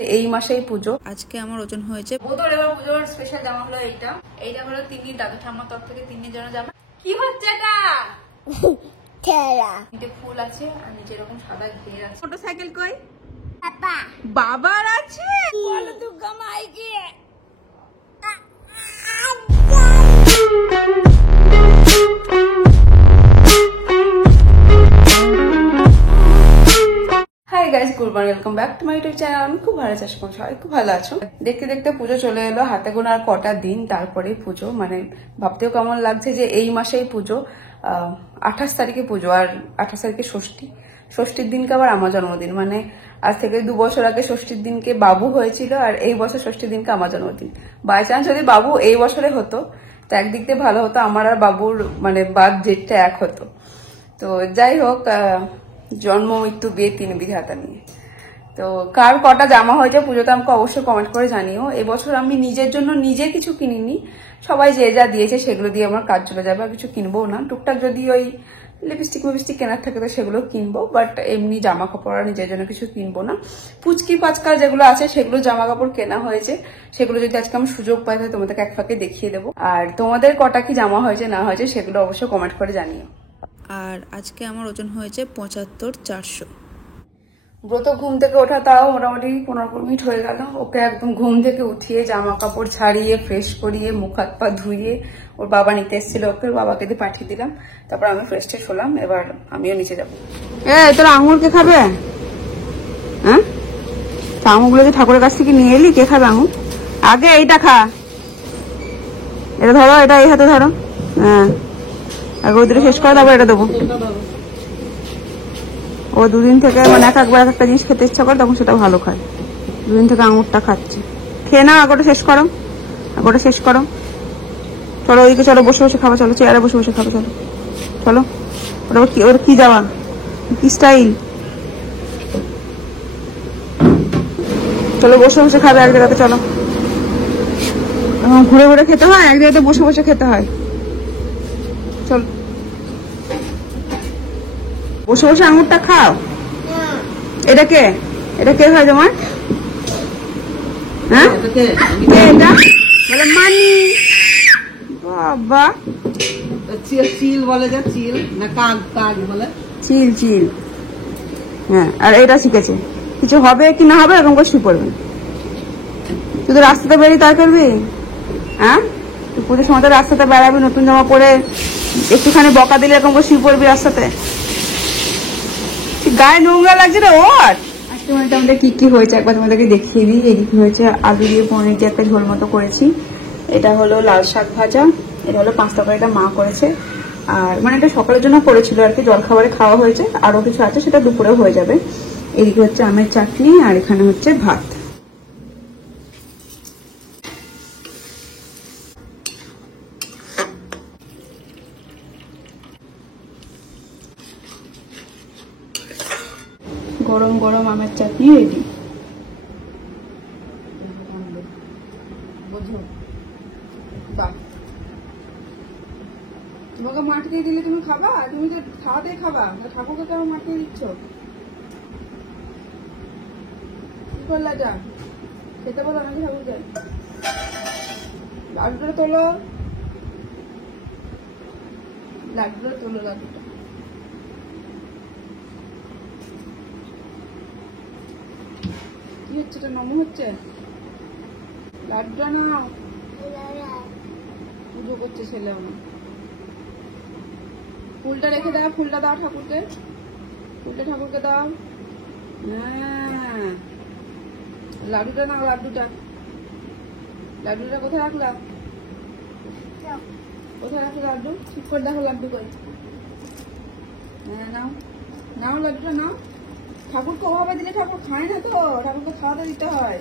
এই মাসেই পুজো। আজকে আমার ওজন হয়েছে। বোধর এবার পুজোর স্পেশাল জামা হলো এইটা। এইটা হলো তিন্নির দাদু ঠাম্মার তরফ থেকে তিন্নির জন্য জামা। কি হচ্ছে এটা? ফুল আছে আর নিচে এরকম সাদা ঘের আছে। মোটরসাইকেল কই? বাবার আছে। বলো দুর্গা মাইকে। Hi guys, good morning, welcome back to my YouTube channel. আমি খুব ভালো আছি, সবাই খুব ভালো আছো। দেখতে দেখতে পুজো চলে এলো, হাতে গোনা আর কটা দিন তারপরে পুজো। মানে ভাবতেও কেমন লাগছে যে এই মাসেই পুজো। 28 তারিখে পুজো আর 28 তারিখে ষষ্ঠী। ষষ্ঠীর দিনকে আবার আমার জন্মদিন। মানে আজ থেকে 2 বছর আগে ষষ্ঠীর দিনকে বাবু হয়েছিল আর এই বছর ষষ্ঠীর দিনকে আমার জন্মদিন। বাই চান্স যদি বাবু এই বছরে হতো তো একদিক দিয়ে ভালো হতো, আমার আর বাবুর মানে বাদ ডেটটা এক হতো। তো যাই হোক, জন্ম মৃত্যু বিয়ে 3 বিঘাটা নিয়ে। তো কার কটা জামা হয়েছে পুজোতে আমাকে অবশ্যই কমেন্ট করে জানিও। এবছর আমি নিজের জন্য নিজে কিছু কিনিনি, সবাই যে যা দিয়েছে সেগুলো দিয়ে আমার কাজ চলে যাবে, আর কিছু কিনবো না। টুকটাক যদি ওই লিপস্টিক কেনার থাকে তো সেগুলো কিনবো, বাট এমনি জামা কাপড় আর নিজের জন্য কিছু কিনবো না। পুচকি পাচকা যেগুলো আছে সেগুলো জামা কাপড় কেনা হয়েছে, সেগুলো যদি আজকে আমি সুযোগ পাই তাহলে তোমাদেরকে এক ফাঁকে দেখিয়ে দেবো। আর তোমাদের কটা কি জামা হয়েছে না হয়েছে সেগুলো অবশ্যই কমেন্ট করে জানিও। আর আজকে আমার ওজন হয়েছে 75-400। ব্রত ঘুম থেকে ওঠা তাও মোটামুটি 15 মিনিট হয়ে গেল। ওকে একদম ঘুম থেকে উঠিয়ে জামা কাপড় ছাড়িয়ে ফ্রেশ করিয়ে মুখ হাত পা ধুইয়ে ওর বাবা নিতে এসেছিল, ওকে বাবাকে দিয়ে পাঠিয়ে দিলাম। তারপর আমি ফ্রেশ ট্রেশ হলাম, এবার আমিও নিচে যাবো। তোর আঙুর কে খাবে? হ্যাঁ, আঙুরগুলো যে ঠাকুরের কাছ থেকে নিয়ে এলি, কে খাবে আঙুর? আগে এইটা খা, এটা ধরো, এটা এই হাতে ধরো। হ্যাঁ, আগে ওই দুটো শেষ করে তারপর এটা দেবো। ও 2 দিন থেকে মানে একবার একটা জিনিস খেতে ইচ্ছা করে তখন সেটা ভালো খায়। 2 দিন থেকে আঙুরটা খাচ্ছে। খেয়ে নাও, আগোটা শেষ করো, আগোটা শেষ করো। চলো ওইদিকে চলো, বসে বসে খাবো, চলো চেয়ারে বসে বসে খাবো, চলো চলো। ওর কি যাওয়া, কি স্টাইল। চলো বসে বসে খাবে এক জায়গাতে, চলো। ঘুরে ঘুরে খেতে হয়, এক জায়গাতে বসে বসে খেতে হয়। চল বসে বসে আঙুরটা খাও। এটা কে হয় তোমার? হ্যাঁ, এটা বলে মানি। বাবা, চিল বলে, যে চিল না কাক বলে, চিল। হ্যাঁ, আর এটা শিখেছে কিছু হবে কি না হবে এরকম করে শুয়ে পড়বে। শুধু রাস্তাতে বেরিয়ে তাই করবি? হ্যাঁ, পুজোর সময় রাস্তাতে বেড়াবি নতুন জামা পরে, একটুখানি বকা দিলে এরকম করে শুয়ে পড়বি রাস্তাতে? গায়ে নোংরা লাগছে রে ওর। আজকে মানে আমাদের কি কি হয়েছে একবার তোমাদেরকে দেখিয়ে দিই। এদিকে হয়েছে আলু দিয়ে পনির দিয়ে একটা ঝোল মতো করেছি। এটা হলো লাল শাক ভাজা, এটা হলো 5 টাকা, এটা মা করেছে। আর মানে এটা সকালের জন্য করেছিল আর কি, জলখাবারে খাওয়া হয়েছে। আরো কিছু আছে, সেটা দুপুরে হয়ে যাবে। এদিকে হচ্ছে আমের চাটনি আর এখানে হচ্ছে ভাত। গরম গরম আমের চাটনি রেডি। তোমাকে মাটিতে দিলে তুমি খাবা? তুমি তো খাওয়াতেই খাবা, ঠাকুরকে কেমন মাটিতে দিচ্ছ? কি করলা যা খেতে বলো নাকি ঠাকুরকে? লাড্ডুটা তোলো, লাড্ডুটা। কি হচ্ছে, এটা নম হচ্ছে? লাড্ডুটা নাও, পুজো করছে ছেলে। ফুলটা রেখে দাও, ফুলটা দাও ঠাকুরকে, ফুলটা ঠাকুরকে দাও। হ্যাঁ, লাড্ডুটা নাও, লাড্ডুটা কোথায় রাখলাম? কোথায় রাখলো লাড্ডু? ঠিক করে দেখো লাড্ডু কই। হ্যাঁ, নাও লাড্ডুটা নাও। ঠাকুরকে ওভাবে দিলে ঠাকুর খায় না, তো ঠাকুরকে খাওয়াতে দিতে হয়।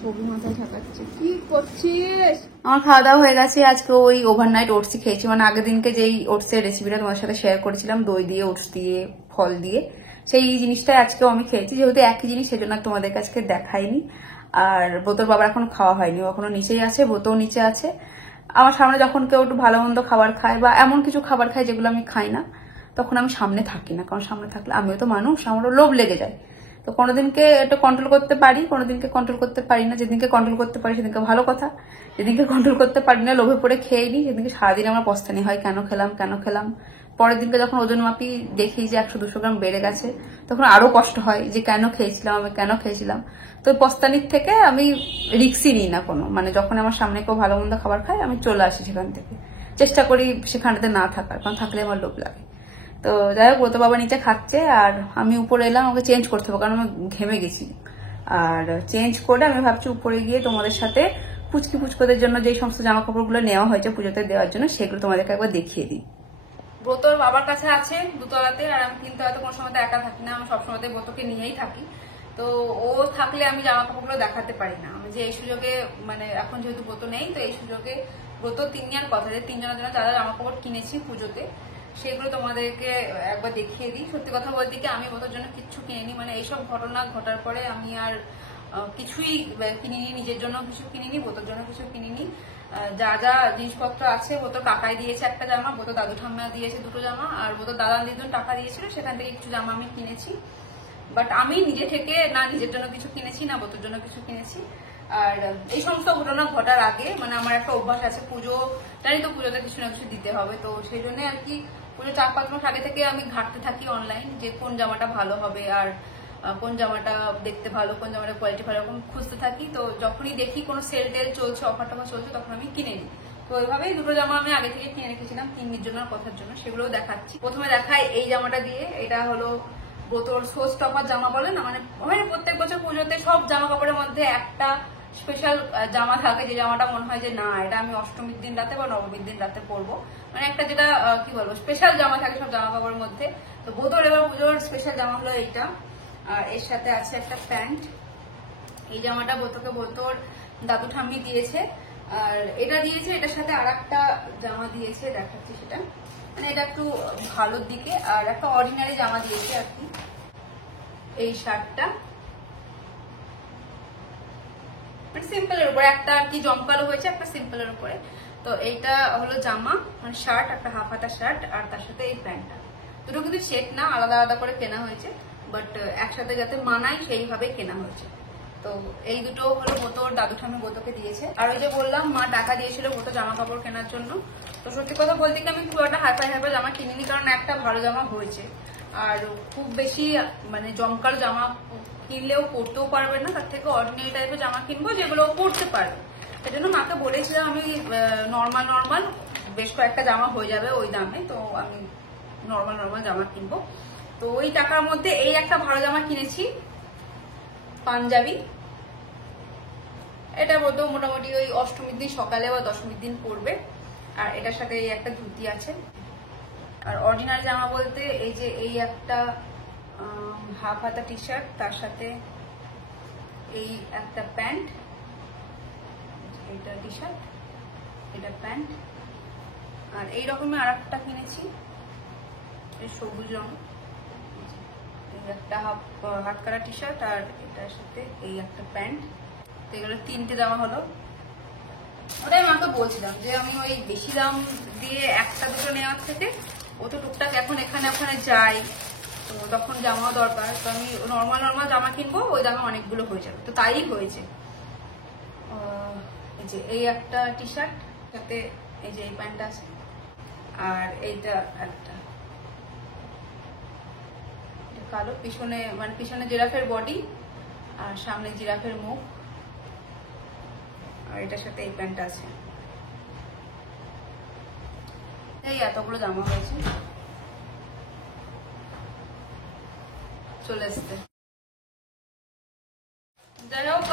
ছবি মাথায় ঠাকাচ্ছে, কি করছিস? আমার খাওয়া দাওয়া হয়ে গেছে। আজকে ওই ওভারনাইট ওটসই খেয়েছি, মানে আগের দিনকে যেই ওটসের রেসিপিটা তোমার সাথে শেয়ার করেছিলাম, দই দিয়ে ওটস দিয়ে ফল দিয়ে, সেই জিনিসটাই আজকেও আমি খেয়েছি। যেহেতু একই জিনিস সেজন্য তোমাদের কাছে দেখাইনি। আর বোতল বাবার এখনো খাওয়া হয়নি, এখনো নিচেই আছে, বোতল নিচে আছে। আমার সামনে যখন কেউ একটু ভালো মন্দ খাবার খায় বা এমন কিছু খাবার খায় যেগুলো আমি খাই না, তখন আমি সামনে থাকি না, কারণ সামনে থাকলে আমিও তো মানুষ, আমারও লোভ লেগে যায়। তো কোনোদিনকে এটা কন্ট্রোল করতে পারি, কোনোদিনকে কন্ট্রোল করতে পারি না। যেদিনকে কন্ট্রোল করতে পারি সেদিনকে ভালো কথা, যেদিনকে কন্ট্রোল করতে পারি না লোভে পড়ে খেয়ে নিই, সেদিনকে সারাদিন আমার পস্তানি হয় কেন খেলাম। পরের দিনকে যখন ওজন মাপি দেখি যে 100-200 গ্রাম বেড়ে গেছে, তখন আরো কষ্ট হয় যে কেন খেয়েছিলাম। তো পস্তানির থেকে আমি রিক্সই নিই না কোনো, মানে যখন আমার সামনে কেউ ভালো মন্দ খাবার খায় আমি চলে আসি সেখান থেকে, চেষ্টা করি সেখানটাতে না থাকার, কারণ থাকলে আমার লোভ লাগে। তো যাই হোক, ব্রত বাবা নিচে খাচ্ছে আর আমি উপরে এলাম, আমাকে চেঞ্জ করতে হবে কারণ আমি ঘেমে গেছি। আর চেঞ্জ করে আমি ভাবছি উপরে গিয়ে তোমাদের সাথে পুচকোদের জন্য যে সমস্ত জামা কাপড়গুলো নেওয়া হয়েছে পুজোতে দেওয়ার জন্য সেগুলো তোমাদেরকে একবার দেখিয়ে দিই। ব্রতর বাবার কাছে আছে দুতলাতে, আর আমি তিনতলাতে কোনো সময় একা থাকি না, আমি সবসময় ব্রতকে নিয়েই থাকি। তো ও থাকলে আমি জামা কাপড়গুলো দেখাতে পারি না। আমি যে এই সুযোগে, মানে এখন যেহেতু ব্রত নেই, তো এই সুযোগে ব্রত তিনজনের কথা, যে তিনজনের জন্য যারা জামা কাপড় কিনেছি পুজোতে সেগুলো তোমাদেরকে একবার দেখিয়ে দিই। সত্যি কথা বলতে কি আমি ব্রতর জন্য কিচ্ছু কিনিনি, মানে এইসব ঘটনা ঘটার পরে আমি আর কিছুই কিনিনি, নিজের জন্য কিছু কিনিনি, ব্রতর জন্য কিছু কিনিনি। যা যা জিনিসপত্র আছে ব্রতর কাকাই দিয়েছে একটা জামা, ব্রতর দাদু ঠাম্মা দিয়েছে দুটো জামা, আর ব্রতর দাদা দিদুন টাকা দিয়েছিল, সেখান থেকে কিছু জামা আমি কিনেছি। বাট আমি নিজে থেকে না নিজের জন্য কিছু কিনেছি না ব্রতর জন্য কিছু কিনেছি। আর এই সমস্ত ঘটনা ঘটার আগে, মানে আমার একটা অভ্যাস আছে, পুজো জানি তো পুজোতে কিছু না কিছু দিতে হবে, তো সেই জন্য আর কি পুজো 4-5 মাস আগে থেকে আমি ঘাটতে থাকি অনলাইন, যে কোন জামাটা ভালো হবে আর কোন জামাটা দেখতে ভালো, কোন জামাটা কোয়ালিটি ভালো, এরকম খুঁজতে থাকি। তো যখনই দেখি কোনো সেল টেল চলছে, অফার টফার চলছে, তখন আমি কিনে নিই। তো ওইভাবেই দুটো জামা আমি আগে থেকে কিনে রেখেছিলাম তিন্নির জন্য আর কথার জন্য, সেগুলোও দেখাচ্ছি। প্রথমে দেখাই এই জামাটা দিয়ে, এটা হলো ব্রতর শোজ টপার জামা বলে না, মানে প্রত্যেক বছর পুজোতে সব জামা কাপড়ের মধ্যে একটা স্পেশাল জামা থাকে, যে জামাটা মনে হয় যে না এটা আমি অষ্টমীর দিন রাতে বা নবমীর দিন রাতে পরবো, মানে একটা যেটা কি বলবো স্পেশাল জামা থাকে সব জামা কাপড়ের মধ্যে। তো ব্রতর এবার পুজোর স্পেশাল জামা হলো এইটা, আর এর সাথে আছে একটা প্যান্ট। এই জামাটা ব্রতর দাদু ঠাম্মি দিয়েছে, আর এটা দিয়েছে, এটার সাথে আর একটা জামা দিয়েছে, দেখাচ্ছি সেটা, মানে এটা একটু ভালোর দিকে, আর একটা অর্ডিনারি জামা দিয়েছে আর কি। এই শার্টটা সিম্পলের উপরে, একটা আর কি জমকালো হয়েছে, একটা সিম্পলের উপরে। তো এইটা হলো জামা, মানে শার্ট, একটা হাফ হাতা শার্ট, আর তার সাথে এই প্যান্টটা। দুটো কিন্তু সেট না, আলাদা আলাদা করে কেনা হয়েছে, বাট একসাথে যাতে মানায় সেইভাবে কেনা হয়েছে। তো এই দুটো হলো ব্রতর দাদু ঠাম্মি ব্রতকে দিয়েছে। আর ওই যে বললাম মা টাকা দিয়েছিল ব্রত জামা কাপড় কেনার জন্য। তো সত্যি কথা বলতে কি আমি খুব একটা হাইফাই জামা কিনিনি, কারণ একটা ভালো জামা হয়েছে, আর খুব বেশি মানে জমকালো জামা কিনলেও পরতেও পারবে না, তার থেকে অর্ডিনারি টাইপের জামা কিনবো যেগুলো পরতে পারবে। সেই জন্য মাকে বলেছিলাম আমি নর্মাল বেশ কয়েকটা জামা হয়ে যাবে ওই দামে, তো আমি নর্মাল জামা কিনবো। তো ওই টাকার মধ্যে এই একটা ভালো জামা কিনেছি, পাঞ্জাবি। এটা বলতো মোটামুটি ওই অষ্টমীর দিন সকালে বা দশমীর দিন পরবে। আর এটার সাথে এই একটা ধুতি আছে। আর অর্ডিনারি জামা বলতে এই যে এই একটা হাফ হাতা টি শার্ট, তার সাথে এই একটা প্যান্ট, এটা টি শার্ট, এটা প্যান্ট। আর এই রকমের আর একটা কিনেছি, এই সবুজ রঙ, একটা হাত কাটা টি শার্ট, আর এটার সাথে এই একটা প্যান্ট। তো এগুলো 3টে জামা হলো। ওটাই মাকে বলছিলাম যে আমি ওই বেশি দাম দিয়ে একটা দুটো নেওয়ার থেকে ও তো টুকটাক এখন এখানে ওখানে যাই, তো তখন জামাও দরকার, তো আমি নর্মাল জামা কিনবো, ওই দামে অনেকগুলো হয়ে যাবে। তো তাই হয়েছে। এই যে এই একটা টি শার্ট, সাথে এই যে এই প্যান্টটা আছে, আর এইটা একটা কালো, পিছনে জিরাফের বডি আর সামনে জিরাফের মুখ, আর এটার সাথে এই প্যান্টটা আছে। এই এতগুলো জামা হয়েছে চলে আসতে। যাই হোক,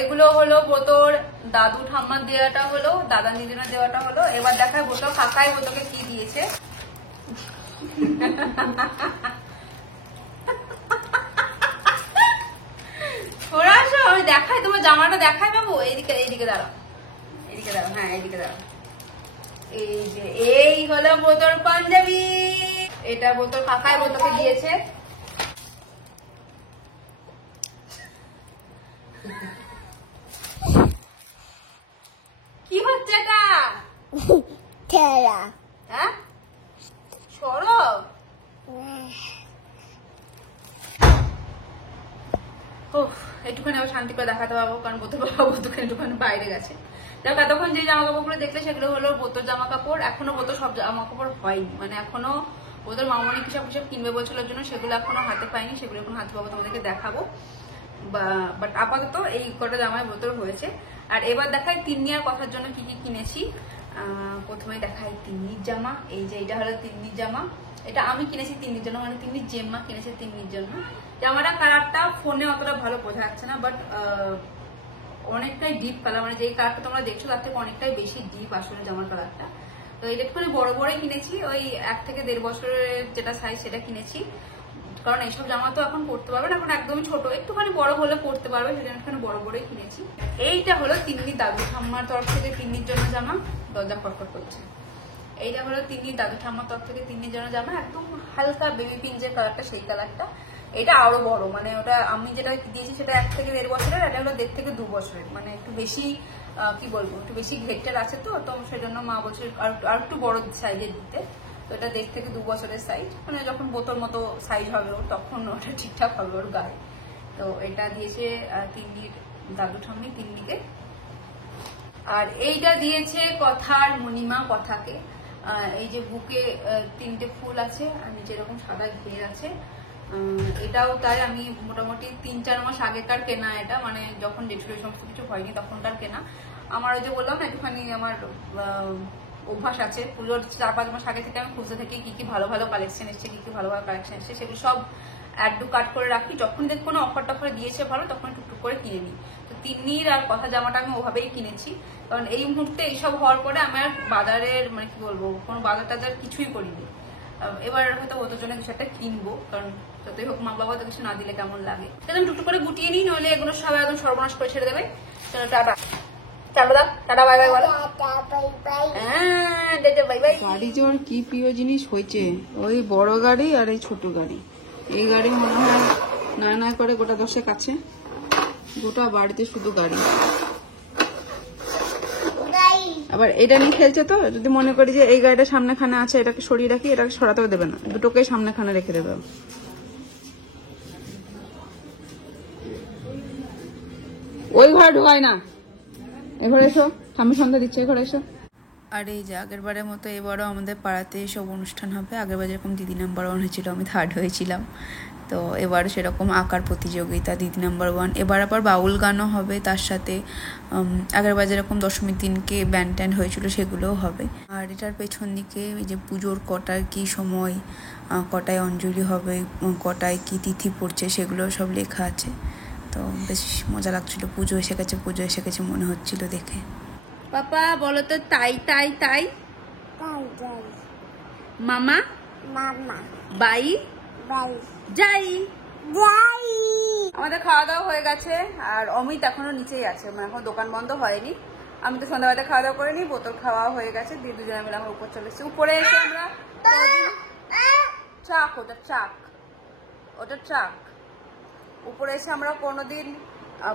এগুলো হলো ব্রতর দাদু ঠাম্মার দেওয়াটা হলো, দাদা দিদিনের দেওয়াটা হলো। এবার দেখায় ব্রতর কাকাই ব্রতকে কি দিয়েছে। ওরা আসো, আমি দেখাই, তোমার জামাটা দেখাই বাবু। এইদিকে দাঁড়াও, হ্যাঁ এইদিকে দাঁড়াও। এই যে এই হলো ব্রতর পাঞ্জাবি, এটা ব্রতর কাকাই ব্রতকে দিয়েছে। কি হচ্ছে এটা? হ্যাঁ সরব, ও একটুখানি আবার শান্তি করে দেখাতে পারবো, কারণ বোতল বাবা বোতলখানি একটুখানি বাইরে গেছে। দেখো এতক্ষণ যে জামা কাপড়গুলো দেখলে সেগুলো হলো বোতল জামা কাপড়। এখনো বোতল সব জামা কাপড় হয়নি, মানে এখনো বোতল মামনি কিসব কিসব কিনবে বলছিল জন্য সেগুলো এখনো হাতে পাইনি, সেগুলো এখন হাতে পাবো, তোমাদেরকে দেখাবো। বাট আপাতত এই কটা জামায় বোতল হয়েছে। আর এবার দেখাই তিন্নির কথার জন্য কি কি কিনেছি। প্রথমে দেখাই তিন্নির জামা। এই যে এটা হলো তিন্নির জামা, এটা আমি কিনেছি তিন্নির জন্য, মানে তিন্নির জেম্মা কিনেছে তিন্নির জন্য। জামাটা কালারটা ফোনে অতটা ভালো বোঝা যাচ্ছে না, বাট অনেকটাই ডিপ কালার, মানে যেই কালারটা তোমরা দেখছো তার থেকে অনেকটাই বেশি ডিপ আসলে জামার কালারটা। তো এটা একটুখানি বড় বড়ই কিনেছি, ওই 1 থেকে 1.5 বছরের যেটা সাইজ সেটা কিনেছি, কারণ এইসব জামা তো এখন পরতে পারবে না, এখন একদমই ছোট, একটুখানি বড় হলে পরতে পারবে, সেজন্য একটুখানি বড় বড়ই কিনেছি। এইটা হলো তিন্নির দাদু ঠাম্মার তরফ থেকে তিন্নির জন্য জামা। দরজা খটখট করছে। এইটা হলো তিন্নির দাদু ঠাম্মার তরফ থেকে তিন্নির জন্য জামা, একদম হালকা বেবি পিঙ্ক যে কালারটা সেই কালারটা। এটা আরো বড়, মানে ওটা আমি যেটা দিয়েছি সেটা 1 থেকে 1.5 বছরের, এটা হলো 1.5 থেকে 2 বছরের, মানে একটু বেশি কি বলবো একটু বেশি ঘেরটার আছে, তো সেজন্য মা বলছে আর একটু বড় সাইজের দিতে। তো এটা 1.5 থেকে 2 বছরের সাইজ, মানে যখন বোতল মতো সাইজ হবে ওর তখন ওটা ঠিকঠাক হবে ওর গায়ে। তো এটা দিয়েছে তিন্নির দাদু ঠাম্মি তিন্নিকে। আর এইটা দিয়েছে কথার মণিমা কথাকে। এই যে বুকে 3টে ফুল আছে আর নিচে এরকম সাদা ঘের আছে। এটাও তাই, আমি মোটামুটি 3-4 মাস আগেকার কেনা এটা, মানে যখন ডেটুলের সমস্ত কিছু হয়নি তখনকার কেনা। আমার ওই যে বললাম একটুখানি আমার অভ্যাস আছে, পুজোর 4-5 মাস আগে থেকে আমি খুঁজতে থাকি কি কি ভালো ভালো কালেকশন এসছে, কি কি ভালো ভালো কালেকশন এসছে, সেগুলো সব অ্যাড টু কার্ট করে রাখি। যখন দেখি কোনো অফার টফার দিয়েছে ভালো তখন টুকটুক করে কিনে নিই। তো তিন্নির আর কথা জামাটা আমি ওভাবেই কিনেছি, কারণ এই মুহূর্তে এইসব হওয়ার পরে আমার বাজারের মানে কি বলবো কোনো বাজার টাজার কিছুই করিনি। এবার হয়তো ওদের জন্য কিছু একটা কিনবো, কারণ যতই হোক মা বাবা তো কিছু না দিলে কেমন লাগে, সেটা আমি টুকটুক করে গুটিয়ে নিই, নইলে এগুলো সব একদম সর্বনাশ করে ছেড়ে দেবে। টাটা টাটা বাই বাই বলো। গাড়ি যে ওর কি প্রিয় জিনিস হয়েছে, ওই বড় গাড়ি আর এই ছোট গাড়ি। এই গাড়ি মনে হয় না করে গোটা 10 কাছে, গোটা বাড়িতে শুধু গাড়ি। আবার এটা নিয়ে খেলছে, তো যদি মনে করি যে এই গাড়িটা সামনেখানে আছে এটাকে সরিয়ে রাখি, এটাকে সরাতেও দেবে না, দুটোকেই সামনেখানে রেখে দেবে। ওই ঘরে ঢোকায় না, এঘরে এসো, আমি সন্ধ্যা দিচ্ছি, এঘরে এসো। আর এই যে আগের বারের মতো এবারও আমাদের পাড়াতে সব অনুষ্ঠান হবে। আগেরবার যেরকম দিদি নাম্বার 1 হয়েছিল, আমি 3rd হয়েছিলাম, তো এবার সেরকম আঁকার প্রতিযোগিতা দিদি নাম্বার 1। এবার আবার বাউল গানও হবে তার সাথে। আগেরবার যেরকম দশমীর দিনকে ব্যান্ড ট্যান্ড হয়েছিল সেগুলোও হবে। আর এটার পেছন দিকে এই যে পুজোর কটার কি সময়, কটায় অঞ্জলি হবে, কটায় কি তিথি পড়ছে সেগুলো সব লেখা আছে। তো বেশ মজা লাগছিল, পুজো এসে গেছে মনে হচ্ছিল দেখে। পাপা বলো তো তাই তাই তাই, মামা মামা, বাই বাই, যাই যাই। আমাদের খাওয়া দাওয়া হয়ে গেছে, আর অমিত এখনো নিচেই আছে, মানে এখন দোকান বন্ধ হয়নি। আমি তো সন্ধ্যাবেলা খাওয়া দাওয়া করিনি, বোতল খাওয়া হয়ে গেছে, দুজনে মিলে আমরা উপর চলে এসেছি। উপরে এসে আমরা চাক, ওটা চাক। উপরে এসে আমরা কোনোদিন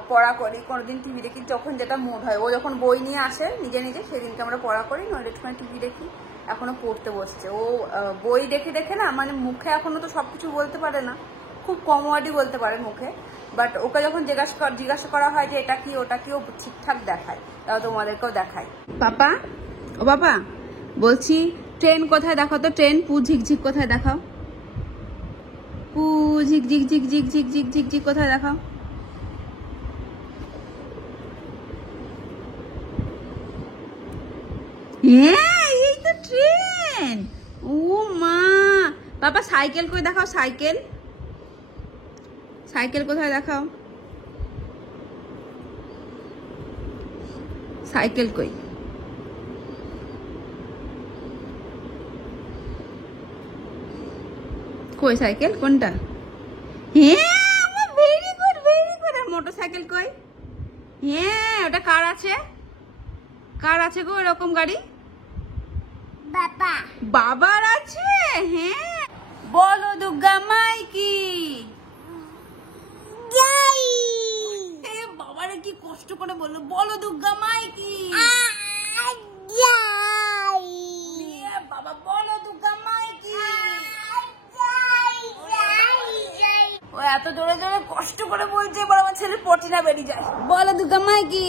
পড়া করি, কোনোদিন টিভি দেখি, যখন যেটা মুড হয়। ও যখন বই নিয়ে আসে নিজে নিজে, সেদিনকে আমরা পড়া করি, নইলে একটুখানি টিভি দেখি। এখনো পড়তে বসছে ও। বই দেখে দেখে না, মানে মুখে এখনো তো সবকিছু বলতে পারে না, খুব কম ওয়ার্ডই বলতে পারে মুখে, বাট ওকে যখন জিজ্ঞাসা করা হয় যে এটা কি ওটা কি, ও ঠিকঠাক দেখায়। তাও তোমাদেরকেও দেখায়। পাপা, ও বাবা বলছি ট্রেন কোথায় দেখাও তো, ট্রেন পু ঝিকঝিক কোথায় দেখাও, পু ঝিক ঝিক ঝিক ঝিক ঝিক ঝিক ঝিক ঝিক কোথায় দেখাও। হ্যাঁ এই তো ট্রেন। ও মা, বাবা সাইকেল কই দেখাও, সাইকেল, সাইকেল কোথায় দেখাও, সাইকেল কই, কই সাইকেল কোনটা? হ্যাঁ ভেরি গুড ভেরি গুড। আর মোটরসাইকেল কই? হ্যাঁ ওটা কার আছে, কার আছে গো এরকম গাড়ি? বাবা, বাবার আছে। হ্যাঁ বলো দুর্গা মাই কি যাই। বাবারে কি কষ্ট করে বললো, বলো দুর্গা মাই কি যাই। বাবা বলো দুর্গা মাই কি। ও এত জোরে জোরে কষ্ট করে বলছে, এবার আমার ছেলের পটিনা বেরিয়ে যায়। বলো দুর্গা মাই কি?